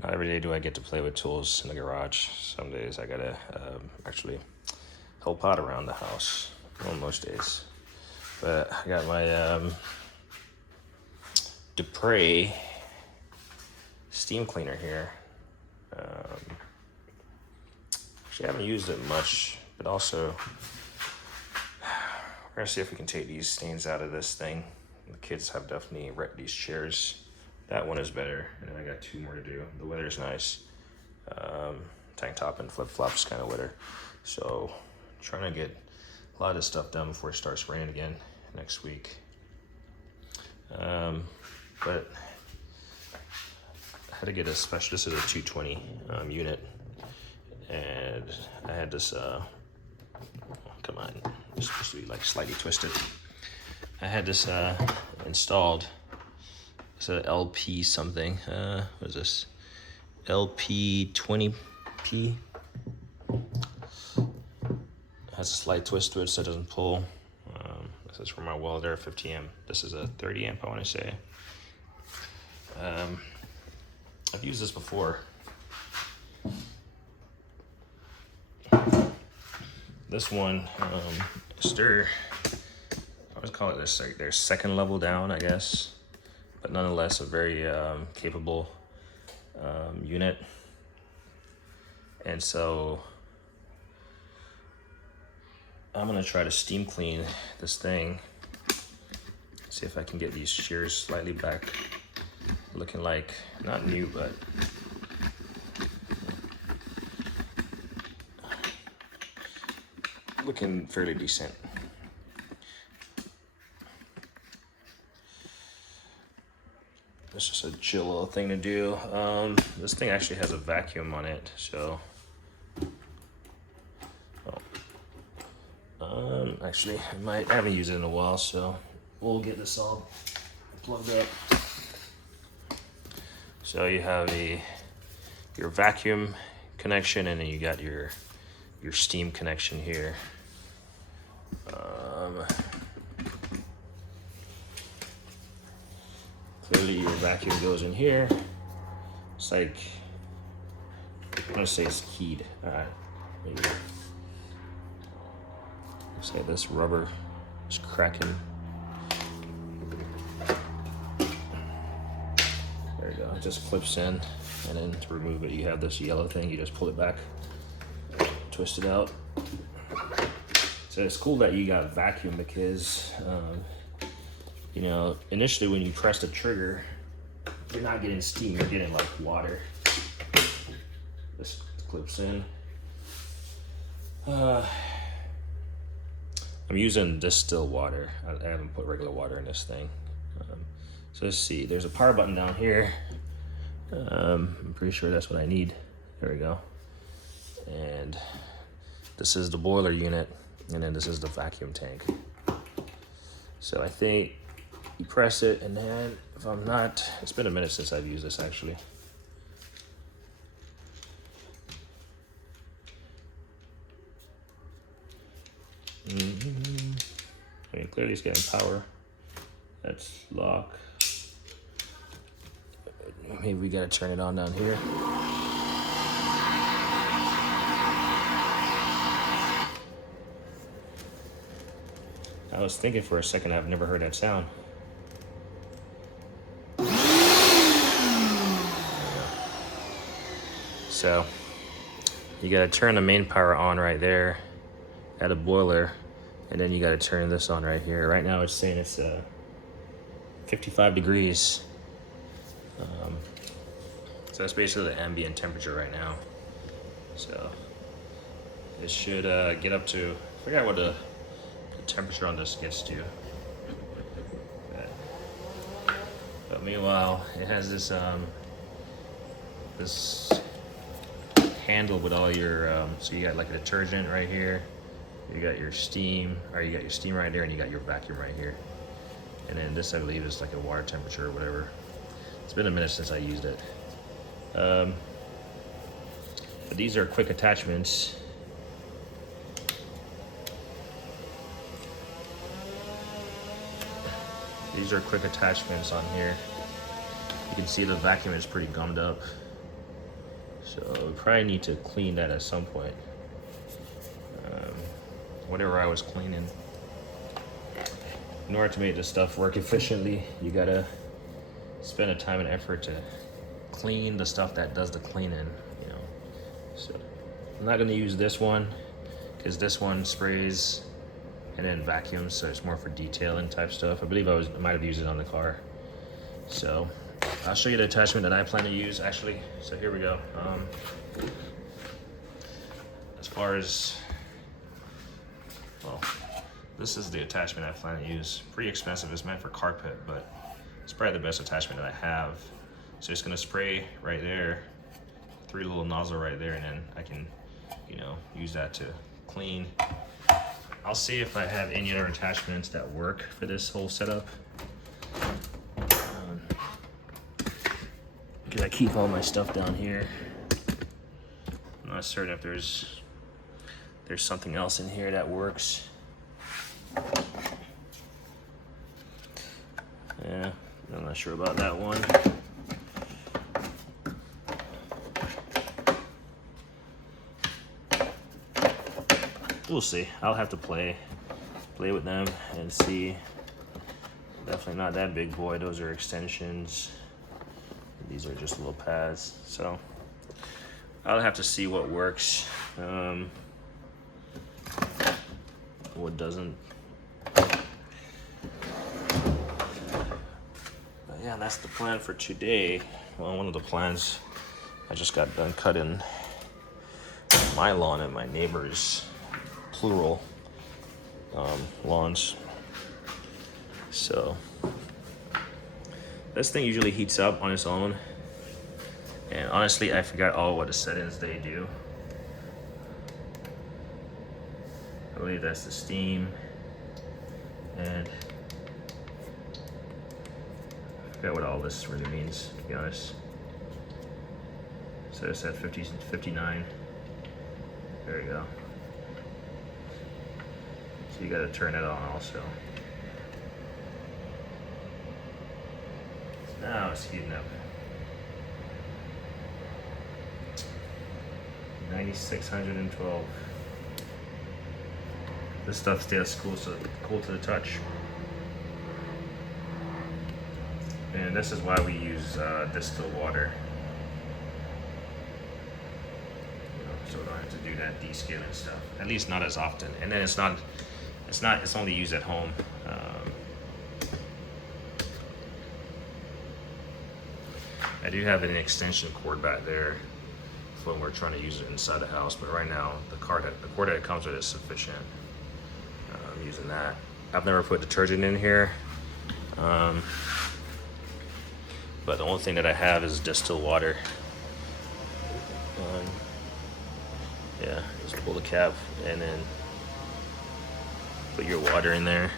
not every day do I get to play with tools in the garage. Some days I gotta actually help out around the house. Well, most days. But I got my DUPRAY steam cleaner here. Actually, I haven't used it much, but also we're gonna see if we can take these stains out of this thing. The kids have definitely wrecked these chairs. That one is better, and then I got 2 more to do. The weather's nice. Tank top and flip flops kind of weather. So trying to get a lot of this stuff done before it starts raining again next week. But I had to get a special, this is a 220 unit. And I had this, come on, it's supposed to be like slightly twisted. I had this installed. It's a LP something. What is this? LP20P. It has a slight twist to it so it doesn't pull. This is for my welder, 50 amp. This is a 30 amp, I want to say. I've used this before. This one, is their, I always call it this, like their second level down, I guess. But nonetheless, a very capable unit. And so I'm gonna try to steam clean this thing. See if I can get these shears slightly back, looking like, not new, but looking fairly decent. It's just a chill little thing to do. This thing actually has a vacuum on it, so. Actually, I haven't used it in a while, so we'll get this all plugged up. So you have your vacuum connection, and then you got your steam connection here. Clearly your vacuum goes in here. It's like, I'm gonna say it's keyed. Maybe. Looks like this rubber is cracking. There you go, it just clips in, and then to remove it, you have this yellow thing, you just pull it back, twist it out. So it's cool that you got vacuum because, you know, initially when you press the trigger, you're not getting steam, you're getting like water. This clips in. I'm using distilled water. I haven't put regular water in this thing. So let's see, there's a power button down here. I'm pretty sure that's what I need. There we go. And this is the boiler unit, and then this is the vacuum tank. So I think you press it, and then if I'm not, it's been a minute since I've used this actually. I mean, clearly it's getting power. That's lock. Maybe we gotta turn it on down here. I was thinking for a second, I've never heard that sound. So you gotta turn the main power on right there at a boiler, and then you gotta turn this on right here. Right now it's saying it's 55 degrees. So that's basically the ambient temperature right now. So it should get up to, I forgot what the temperature on this gets to. But meanwhile, it has this this handle with all your, so you got like a detergent right here, you got your steam, or you got your steam right there, and you got your vacuum right here. And then this, I believe, is like a water temperature or whatever. It's been a minute since I used it. But these are quick attachments. These are quick attachments on here. You can see the vacuum is pretty gummed up. So we probably need to clean that at some point. Whatever I was cleaning. In order to make this stuff work efficiently, you gotta spend the time and effort to clean the stuff that does the cleaning, you know. So I'm not gonna use this one because this one sprays and then vacuums, so it's more for detailing type stuff. I believe I might have used it on the car. So I'll show you the attachment that I plan to use actually. So here we go. As far as, well, this is the attachment I plan to use. Pretty expensive, it's meant for carpet, but it's probably the best attachment that I have. So it's gonna spray right there, 3 little nozzle right there, and then I can, you know, use that to clean. I'll see if I have any other attachments that work for this whole setup. Because I keep all my stuff down here. I'm not certain if there's something else in here that works. Yeah, I'm not sure about that one. We'll see. I'll have to play with them and see. Definitely not that big boy. Those are extensions. These are just little pads. So I'll have to see what works, what doesn't. But yeah, that's the plan for today. Well, one of the plans, I just got done cutting my lawn and my neighbor's plural lawns. So this thing usually heats up on its own, and honestly I forgot all what the settings they do. I believe that's the steam, and I forgot what all this really means, to be honest. So it's at 50, 59. There you go. So you gotta turn it on also. Now it's heating up. 9,612. This stuff stays cool to the touch. And this is why we use distilled water. You know, so we don't have to do that descaling stuff. At least not as often. And then it's only used at home. I do have an extension cord back there when we're trying to use it inside the house, but right now the cord that it comes with is sufficient. I'm using that. I've never put detergent in here, but the only thing that I have is distilled water. Yeah, just pull the cap and then put your water in there.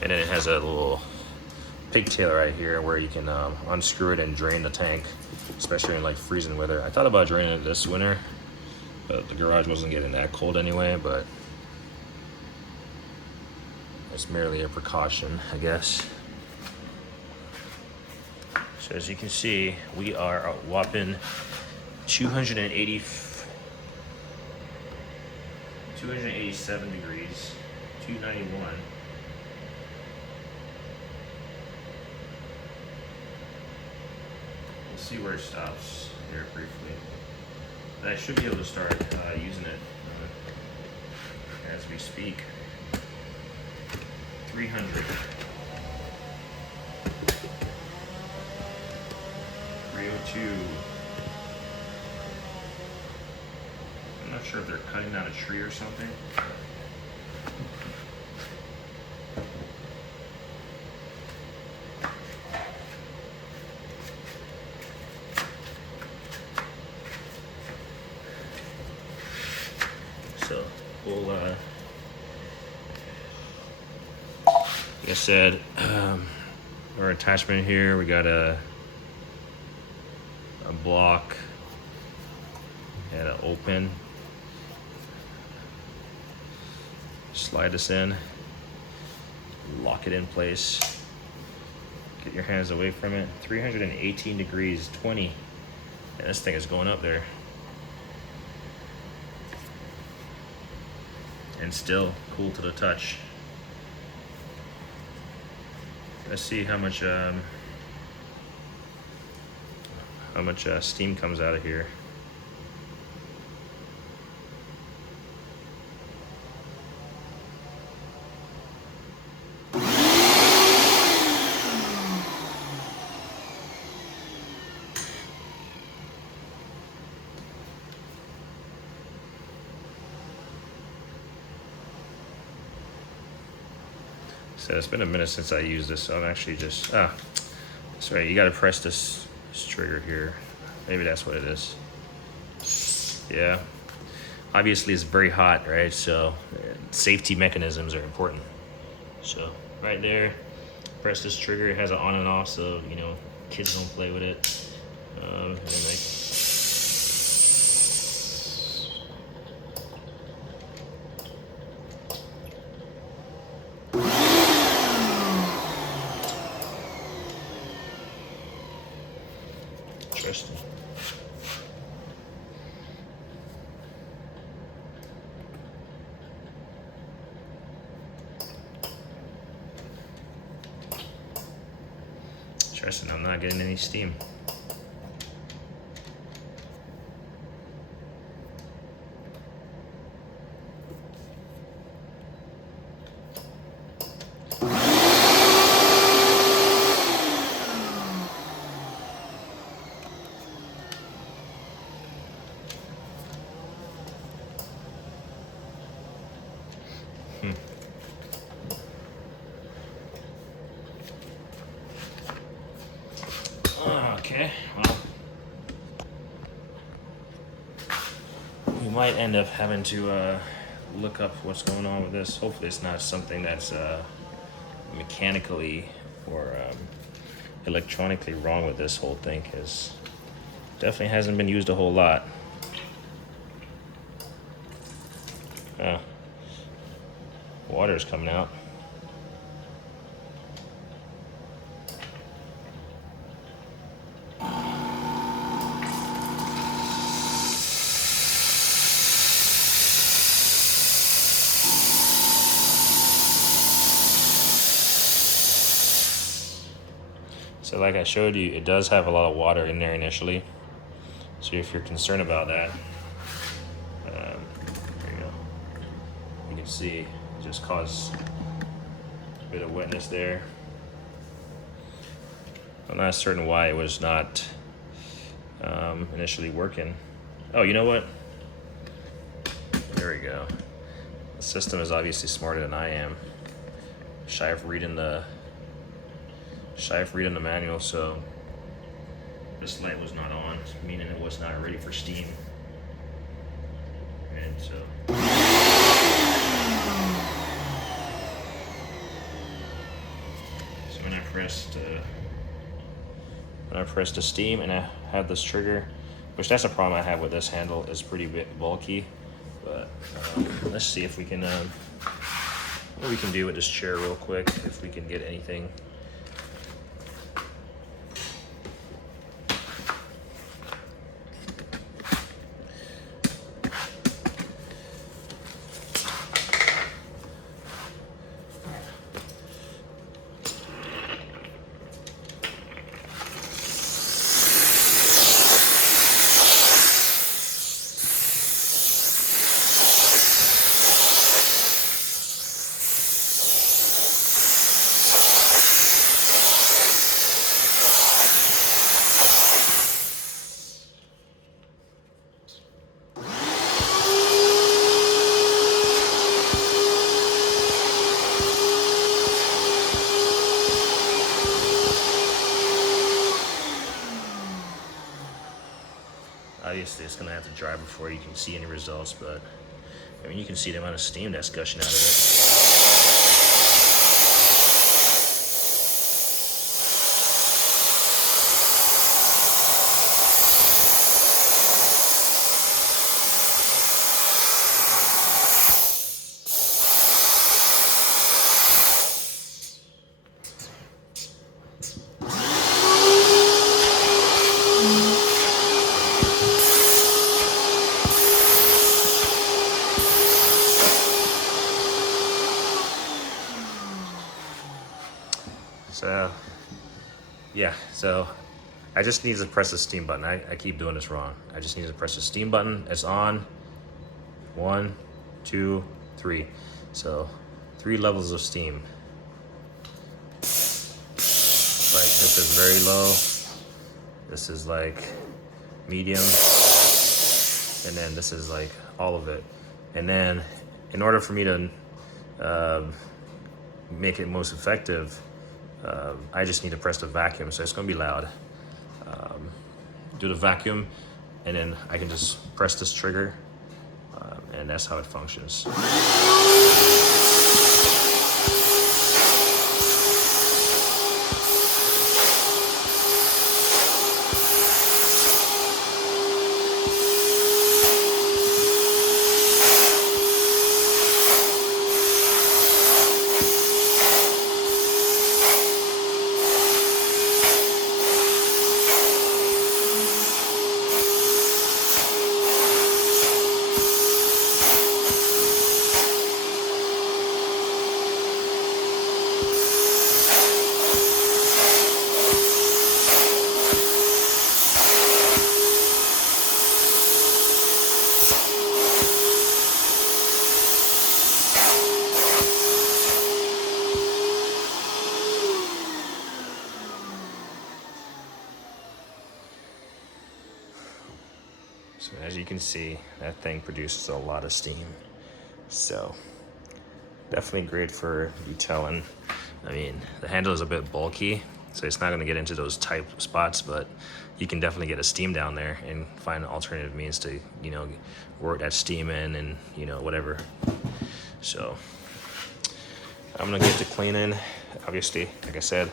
And then it has a little pigtail right here where you can unscrew it and drain the tank, especially in like freezing weather. I thought about draining it this winter, but the garage wasn't getting that cold anyway, but it's merely a precaution, I guess. So as you can see, we are a whopping 287 degrees, 291. See where it stops here briefly. But I should be able to start using it as we speak. 300. 302. I'm not sure if they're cutting down a tree or something. So we'll, like I said, our attachment here, we got a block and an open. Slide this in, lock it in place, Get your hands away from it. 318 degrees, 20. And this thing is going up there. And still cool to the touch. Let's see how much steam comes out of here. So it's been a minute since I used this, so I'm actually just, that's right, you gotta press this trigger here. Maybe that's what it is. Yeah. Obviously it's very hot, right? So safety mechanisms are important. So right there, press this trigger. It has an on and off, so you know kids don't play with it. And like, interesting. Interesting, I'm not getting any steam. Okay, well, we might end up having to look up what's going on with this. Hopefully it's not something that's mechanically or electronically wrong with this whole thing, because definitely hasn't been used a whole lot. Water's coming out. So like I showed you, it does have a lot of water in there initially. So if you're concerned about that, there you go. You can see it just caused a bit of wetness there. I'm not certain why it was not initially working. Oh, you know what? There we go. The system is obviously smarter than I am. Shy of reading the manual, so this light was not on, meaning it was not ready for steam. And so when I pressed the steam and I had this trigger, which that's a problem I have with this handle, is pretty bit bulky. But let's see if we can what we can do with this chair real quick, if we can get anything. Obviously it's gonna have to dry before you can see any results, but I mean you can see the amount of steam that's gushing out of it. So yeah, so I just need to press the steam button. I keep doing this wrong. I just need to press the steam button. It's on. 1, 2, 3. So 3 levels of steam. Like this is very low. This is like medium. And then this is like all of it. And then in order for me to make it most effective, I just need to press the vacuum. So it's gonna be loud. Do the vacuum, and then I can just press this trigger, and that's how it functions. So as you can see, that thing produces a lot of steam. So definitely great for detailing. I mean, the handle is a bit bulky, so it's not gonna get into those tight spots, but you can definitely get a steam down there and find alternative means to, you know, work that steam in and, you know, whatever. So I'm gonna get to cleaning. Obviously, like I said,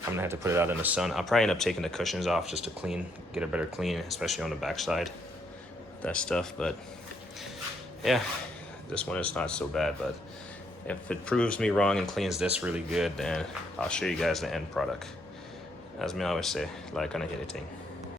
I'm gonna have to put it out in the sun. I'll probably end up taking the cushions off just to clean, get a better clean, especially on the backside, that stuff. But yeah, this one is not so bad, but if it proves me wrong and cleans this really good, then I'll show you guys the end product. As me always say, like on anything.